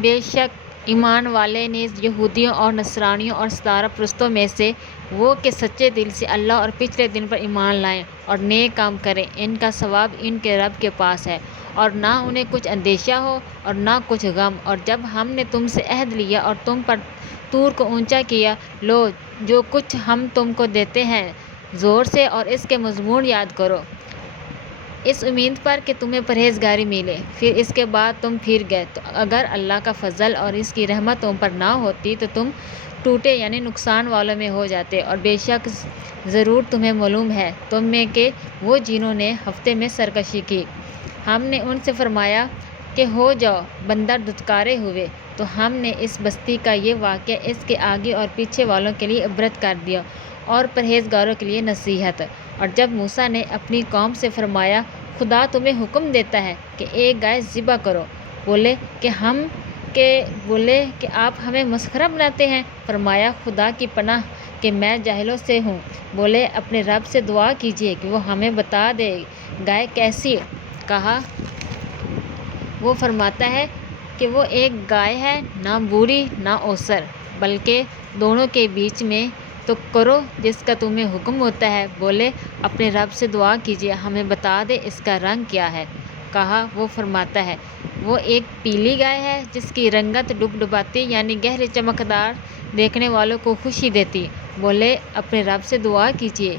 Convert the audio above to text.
بے شک ایمان والے نیز یہودیوں اور نصرانیوں اور ستارہ پرستوں میں سے وہ کہ سچے دل سے اللہ اور پچھلے دن پر ایمان لائیں اور نیک کام کریں، ان کا ثواب ان کے رب کے پاس ہے، اور نہ انہیں کچھ اندیشہ ہو اور نہ کچھ غم۔ اور جب ہم نے تم سے عہد لیا اور تم پر طور کو اونچا کیا، لو جو کچھ ہم تم کو دیتے ہیں زور سے اور اس کے مضمون یاد کرو، اس امید پر کہ تمہیں پرہیزگاری ملے، پھر اس کے بعد تم پھر گئے تو اگر اللہ کا فضل اور اس کی رحمت تم پر نہ ہوتی تو تم ٹوٹے یعنی نقصان والوں میں ہو جاتے۔ اور بے شک ضرور تمہیں معلوم ہے تم میں کہ وہ جنہوں نے ہفتے میں سرکشی کی، ہم نے ان سے فرمایا کہ ہو جاؤ، بندر دھتکارے ہوئے، تو ہم نے اس بستی کا یہ واقعہ اس کے آگے اور پیچھے والوں کے لیے عبرت کر دیا اور پرہیزگاروں کے لیے نصیحت۔ اور جب موسیٰ نے اپنی قوم سے فرمایا خدا تمہیں حکم دیتا ہے کہ ایک گائے ذبح کرو، بولے کہ آپ ہمیں مسخرہ بناتے ہیں، فرمایا خدا کی پناہ کہ میں جاہلوں سے ہوں، بولے اپنے رب سے دعا کیجیے کہ وہ ہمیں بتا دے گائے کیسی، کہا وہ فرماتا ہے کہ وہ ایک گائے ہے، نہ بوڑھی نہ اوسر بلکہ دونوں کے بیچ میں، تو کرو جس کا تمہیں حکم ہوتا ہے، بولے اپنے رب سے دعا کیجیے ہمیں بتا دے اس کا رنگ کیا ہے، کہا وہ فرماتا ہے وہ ایک پیلی گائے ہے جس کی رنگت ڈبڈباتی یعنی گہری چمکدار، دیکھنے والوں کو خوشی دیتی، بولے اپنے رب سے دعا کیجیے